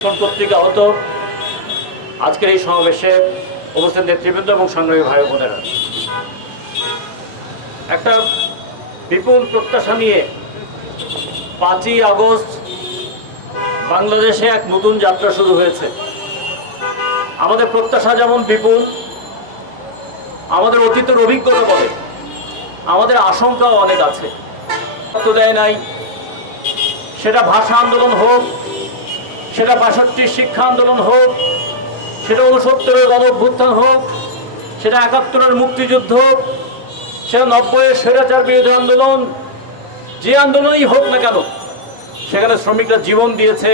কর্তৃক আহত আজকের এই সমাবেশে উপস্থিত নেতৃবৃন্দ এবং সংগ্রামী ভাই বোনেরা, একটা বিপুল প্রত্যাশা নিয়ে 5ই আগস্ট বাংলাদেশে এক নতুন যাত্রা শুরু হয়েছে। আমাদের প্রত্যাশা যেমন বিপুল, আমাদের অতীতের অভিজ্ঞতা বলে আমাদের আশঙ্কাও অনেক আছে। দেয় নাই, সেটা ভাষা আন্দোলন হোক, সেটা ৬২ শিক্ষা আন্দোলন হোক, সেটা ৬৯-এর গণঅভ্যুত্থান হোক, সেটা ৭১-এর মুক্তিযুদ্ধ হোক, সেটা ৯০-এর স্বৈরাচার বিরোধী আন্দোলন, যে আন্দোলনই হোক না কেন, সেখানে শ্রমিকরা জীবন দিয়েছে,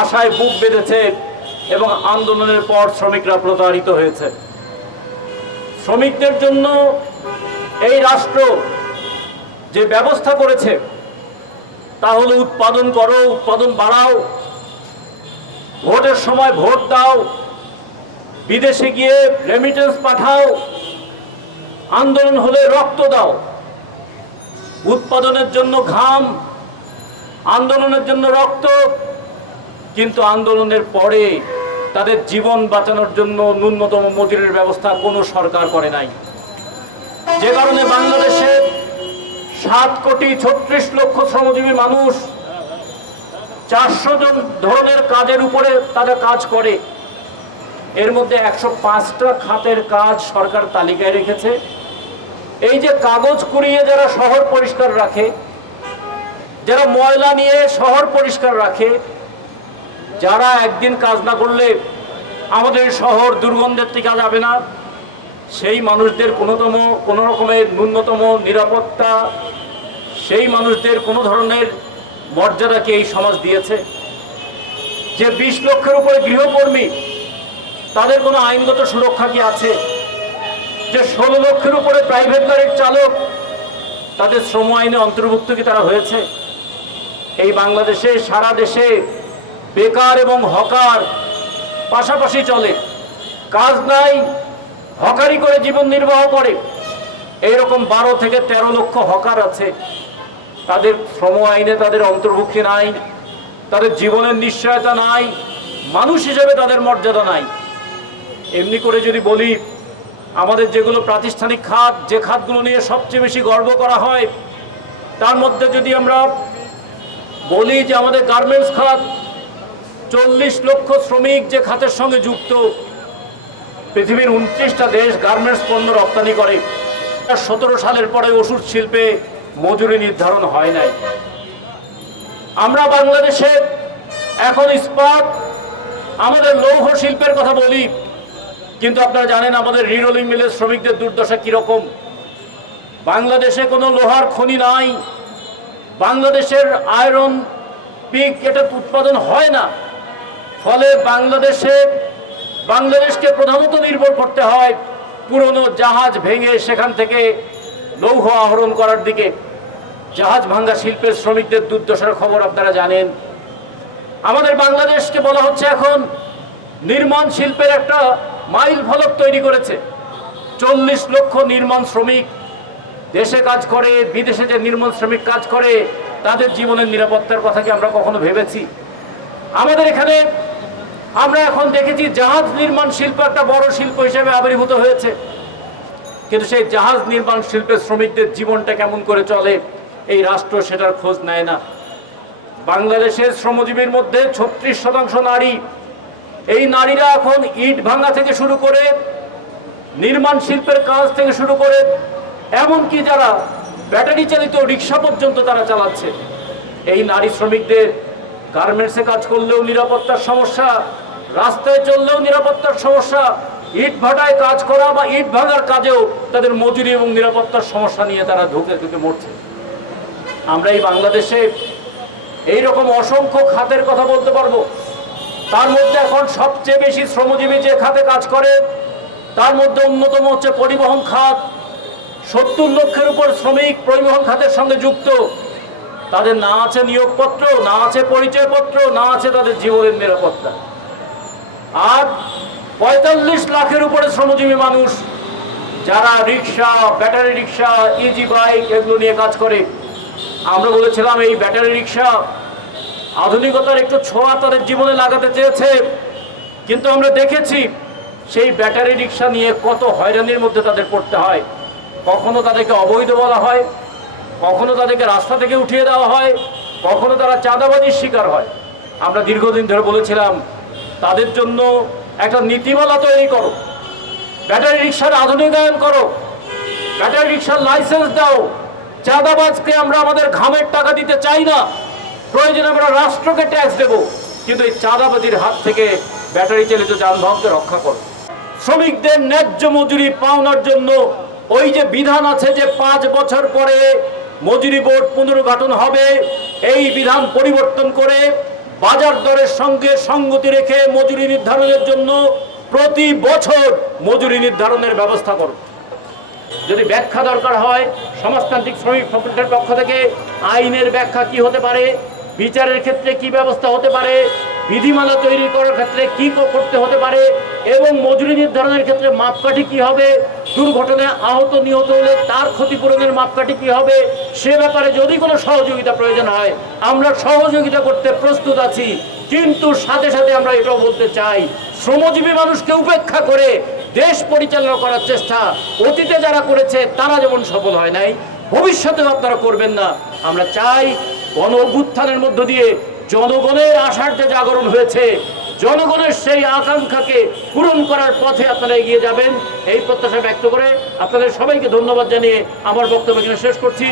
আশায় বুক বেঁধেছে এবং আন্দোলনের পর শ্রমিকরা প্রতারিত হয়েছে। শ্রমিকদের জন্য এই রাষ্ট্র যে ব্যবস্থা করেছে তা হলো উৎপাদন করো, উৎপাদন বাড়াও, ভোটের সময় ভোট দাও, বিদেশে গিয়ে রেমিটেন্স পাঠাও, আন্দোলন হলে রক্ত দাও। উৎপাদনের জন্য ঘাম, আন্দোলনের জন্য রক্ত, কিন্তু আন্দোলনের পরে তাদের জীবন বাঁচানোর জন্য ন্যূনতম মজুরির ব্যবস্থা কোনো সরকার করে নাই। যে কারণে বাংলাদেশে 7,36,00,000 শ্রমজীবী মানুষ 400 জন ধরনের কাজের উপরে তারা কাজ করে। এর মধ্যে 105টা খাতের কাজ সরকার তালিকায় রেখেছে। এই যে কাগজ কুড়িয়ে যারা শহর পরিষ্কার রাখে, যারা ময়লা নিয়ে শহর পরিষ্কার রাখে, যারা একদিন কাজ না করলে আমাদের শহর দুর্গন্ধের টিকা যাবে না, সেই মানুষদের কোনো রকমের ন্যূনতম নিরাপত্তা, সেই মানুষদের কোনো ধরনের মর্যাদাকে এই সমাজ দিয়েছে? যে 20 লক্ষের উপরে গৃহকর্মী, তাদের কোনো আইনগত সুরক্ষা কি আছে? যে 16 লক্ষের উপরে প্রাইভেট গাড়ির চালক, তাদের শ্রম আইনে অন্তর্ভুক্ত কি তারা হয়েছে? এই বাংলাদেশে সারা দেশে বেকার এবং হকার পাশাপাশি চলে। কাজ নাই, হকারি করে জীবন নির্বাহ করে। এইরকম 12 থেকে 13 লক্ষ হকার আছে। তাদের শ্রম আইনে তাদের অন্তর্ভুক্তি নাই, তাদের জীবনের নিশ্চয়তা নাই, মানুষ হিসেবে তাদের মর্যাদা নাই। এমনি করে যদি বলি, আমাদের যেগুলো প্রাতিষ্ঠানিক খাত, যে খাতগুলো নিয়ে সবচেয়ে বেশি গর্ব করা হয়, তার মধ্যে যদি আমরা বলি যে আমাদের গার্মেন্টস খাত, 40 লক্ষ শ্রমিক যে খাতের সঙ্গে যুক্ত, পৃথিবীর 29টা দেশ গার্মেন্টস পণ্য রপ্তানি করে। 17 সালের পরে ওষুধ শিল্পে মজুরি নির্ধারণ হয় নাই। আমরা বাংলাদেশে এখন ইস্পাত, আমাদের লৌহ শিল্পের কথা বলি, কিন্তু আপনারা জানেন আমাদের রিরোলিং মিলের শ্রমিকদের দুর্দশা কিরকম। বাংলাদেশে কোনো লোহার খনি নাই, বাংলাদেশের আয়রন পিক এটা উৎপাদন হয় না। ফলে বাংলাদেশকে প্রধানত নির্ভর করতে হয় পুরনো জাহাজ ভেঙে সেখান থেকে লৌহ আহরণ করার দিকে। জাহাজ ভাঙ্গা শিল্পের শ্রমিকদের দুর্দশার খবর আপনারা জানেন। আমাদের বাংলাদেশকে বলা হচ্ছে এখন নির্মাণ শিল্পের একটা মাইল ফলক তৈরি করেছে। 40 লক্ষ নির্মাণ শ্রমিক দেশে কাজ করে, বিদেশে যে নির্মাণ শ্রমিক কাজ করে, তাদের জীবনের নিরাপত্তার কথা কি আমরা কখনো ভেবেছি? আমাদের এখানে আমরা এখন দেখেছি জাহাজ নির্মাণ শিল্প একটা বড় শিল্প হিসেবে আবির্ভূত হয়েছে, কিন্তু সেই জাহাজ নির্মাণ শিল্পের শ্রমিকদের জীবনটা কেমন করে চলে এই রাষ্ট্র সেটার খোঁজ নেয় না। বাংলাদেশের শ্রমজীবীর মধ্যে 36% নারী। এই নারীরা এখন ইট ভাঙা থেকে শুরু করে, নির্মাণ শিল্পের কাজ থেকে শুরু করে, এমনকি যারা ব্যাটারি চালিত রিক্সা পর্যন্ত তারা চালাচ্ছে। এই নারী শ্রমিকদের গার্মেন্টসে কাজ করলেও নিরাপত্তার সমস্যা, রাস্তায় চললেও নিরাপত্তার সমস্যা, ইট ভাটায় কাজ করা বা ইট ভাঙার কাজেও তাদের মজুরি এবং নিরাপত্তার সমস্যা নিয়ে তারা ধুকে ধুকে মরছে। আমরা এই বাংলাদেশে এইরকম অসংখ্য খাতের কথা বলতে পারবো। তার মধ্যে এখন সবচেয়ে বেশি শ্রমজীবী যে খাতে কাজ করে তার মধ্যে অন্যতম হচ্ছে পরিবহন খাত। 70 লক্ষের উপর শ্রমিক পরিবহন খাতের সঙ্গে যুক্ত। তাদের না আছে নিয়োগপত্র, না আছে পরিচয়পত্র, না আছে তাদের জীবনের নিরাপত্তা। আর 45 লাখের উপরে শ্রমজীবী মানুষ যারা রিক্সা, ব্যাটারি রিক্সা, ইজি বাইক এগুলো নিয়ে কাজ করে। আমরা বলেছিলাম এই ব্যাটারি রিক্সা আধুনিকতার একটু ছোঁয়া তাদের জীবনে লাগাতে চেয়েছে, কিন্তু আমরা দেখেছি সেই ব্যাটারি রিক্সা নিয়ে কত হয়রানির মধ্যে তাদের পড়তে হয়। কখনো তাদেরকে অবৈধ বলা হয়, কখনো তাদেরকে রাস্তা থেকে উঠিয়ে দেওয়া হয়, কখনো তারা চাঁদাবাজির শিকার হয়। আমরা দীর্ঘদিন ধরে বলেছিলাম তাদের জন্য একটা নীতিমালা তৈরি করো, ব্যাটারি রিক্সার আধুনিকায়ন করো, ব্যাটারি রিক্সার লাইসেন্স দাও। চাঁদাবাজকে আমরা আমাদের ঘামের টাকা দিতে চাই না, প্রয়োজনে আমরা রাষ্ট্রকে ট্যাক্স দেব, কিন্তু এই চাঁদাবাজির হাত থেকে ব্যাটারি চালিত যানবাহনকে রক্ষা করো। শ্রমিকদের ন্যায্য মজুরি পাওয়ার জন্য ওই যে বিধান আছে যে 5 বছর পরে মজুরি বোর্ড পুনর্গঠন হবে, এই বিধান পরিবর্তন করে বাজার দরের সঙ্গে সঙ্গতি রেখে মজুরি নির্ধারণের জন্য প্রতি বছর মজুরি নির্ধারণের ব্যবস্থা করো। যদি ব্যাখ্যা দরকার হয় সমাজতান্ত্রিক শ্রমিক ফ্রন্টের পক্ষ থেকে আইনের ব্যাখ্যা কি হতে পারে, বিচারের ক্ষেত্রে কি ব্যবস্থা হতে পারে, বিধিমালা তৈরি করার ক্ষেত্রে কি করতে হতে পারে, এবং মজুরি নির্ধারণের ক্ষেত্রে মাপকাঠি কি হবে, দুর্ঘটনায় আহত নিহত হলে তার ক্ষতিপূরণের মাপকাঠি কি হবে, সে ব্যাপারে যদি কোনো সহযোগিতা প্রয়োজন হয় আমরা সহযোগিতা করতে প্রস্তুত আছি। কিন্তু সাথে সাথে আমরা এটাও বলতে চাই, শ্রমজীবী মানুষকে উপেক্ষা করে দেশ পরিচালনা করার চেষ্টা অতীতে যারা করেছে তারা যেমন সফল হয় নাই, ভবিষ্যতেও আপনারা করবেন না। আমরা চাই গণ অভ্যুত্থানের মধ্য দিয়ে জনগণের আশার যে জাগরণ হয়েছে, জনগণের সেই আকাঙ্ক্ষাকে পূরণ করার পথে আপনারা এগিয়ে যাবেন, এই প্রত্যাশা ব্যক্ত করে আপনাদের সবাইকে ধন্যবাদ জানিয়ে আমার বক্তব্য এখানে শেষ করছি।